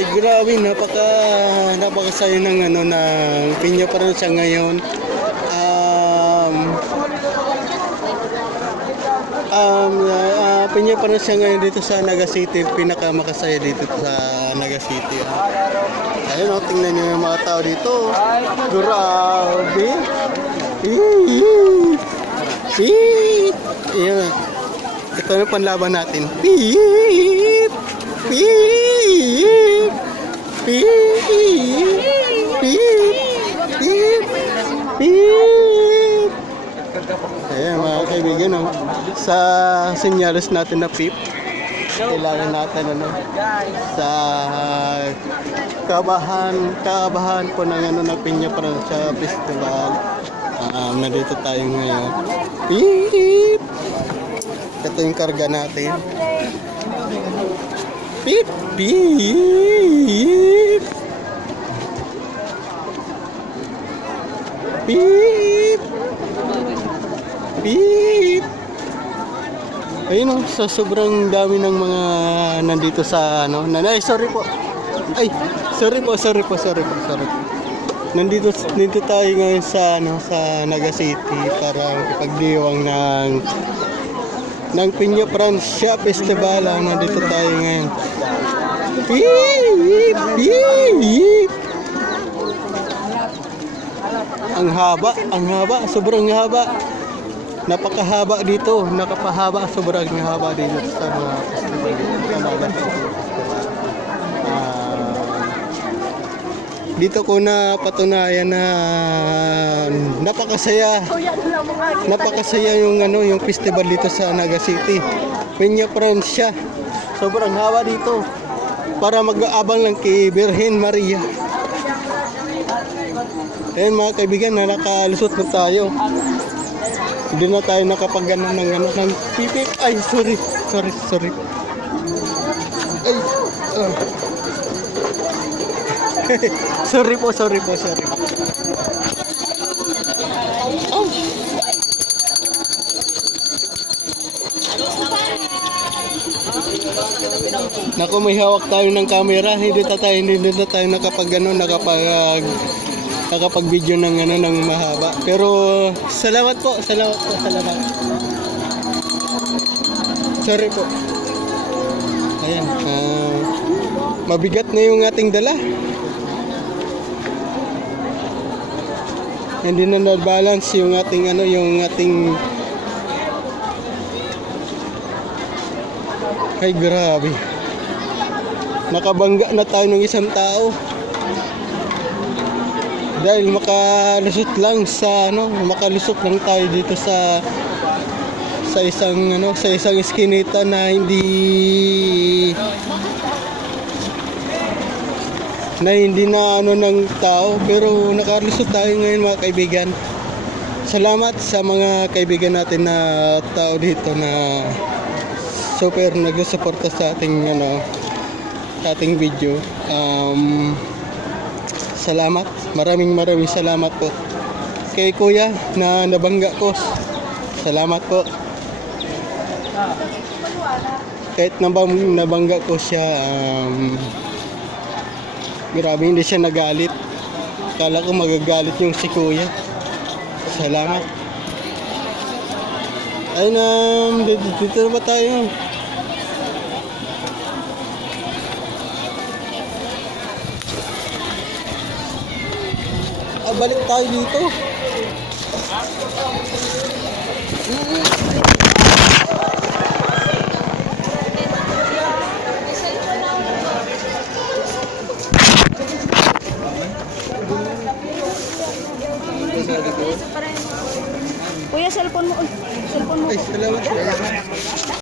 Ay grabe, napakasaya ng ano ng Piña Francia ngayon. Piña Francia ngayon dito sa Naga City, pinakamakasaya dito sa Naga City. Ayun, tingnan niyo yung mga tao dito. Grabe. Ayan. Ito na panlaban natin. Beep! Beep! Beep! Beep! Beep! Beep! Ayan mga kaibigan, sa sinyalos natin na beep, kailangan natin sa kabahan po ng ng Piña Francia Festival. Nandito tayo ngayon. Beep! Ito yung karga natin. Beep! Beep! Beep! Beep! Ayun, sa sobrang dami ng mga nandito sa ay sorry po. Ay, sorry po. Nandito tayo ngayon sa sa Naga City para ipagdiwang ng Piña Francia Festival. Nandito tayo ngayon. Beep! Beep! Ang haba, sobrang haba. Napakahaba dito, sobrang haba dito sa mga festival. Dito ko na patunayan na napakasaya yung yung festival dito sa Naga City. Piña Francia. Sobrang haba dito para mag-aabang lang kay Birhen Maria. Ayun mga kaibigan, nakalusot na tayo. Hindi na tayo nakapagano ng pipip. Ay, sorry. Ay, sorry po. Oh. Naku, may hawak tayo ng camera. Hindi na tayo nakapag-video ng ng mahaba. Pero salamat po. Sorry po. Ayan, mabigat na yung ating dala. Hindi na na-balance yung ating ay grabe. Nakabangga na tayo ng isang tao. Dahil makalusot lang tayo dito sa isang iskinita na hindi na ng tao, pero nakalusot tayo ngayon mga kaibigan. Salamat sa mga kaibigan natin na tao dito na super nagsusuporta sa ating video. Salamat, maraming salamat po kay kuya na nabangga ko. Salamat po. Kahit nabangga ko siya, grabe, hindi siya nagalit. Kala ko magagalit yung si kuya. Salamat. Ayun, dito na ba tayo? Balik tayo dito. Kuya, cellphone mo. Ay, salamat.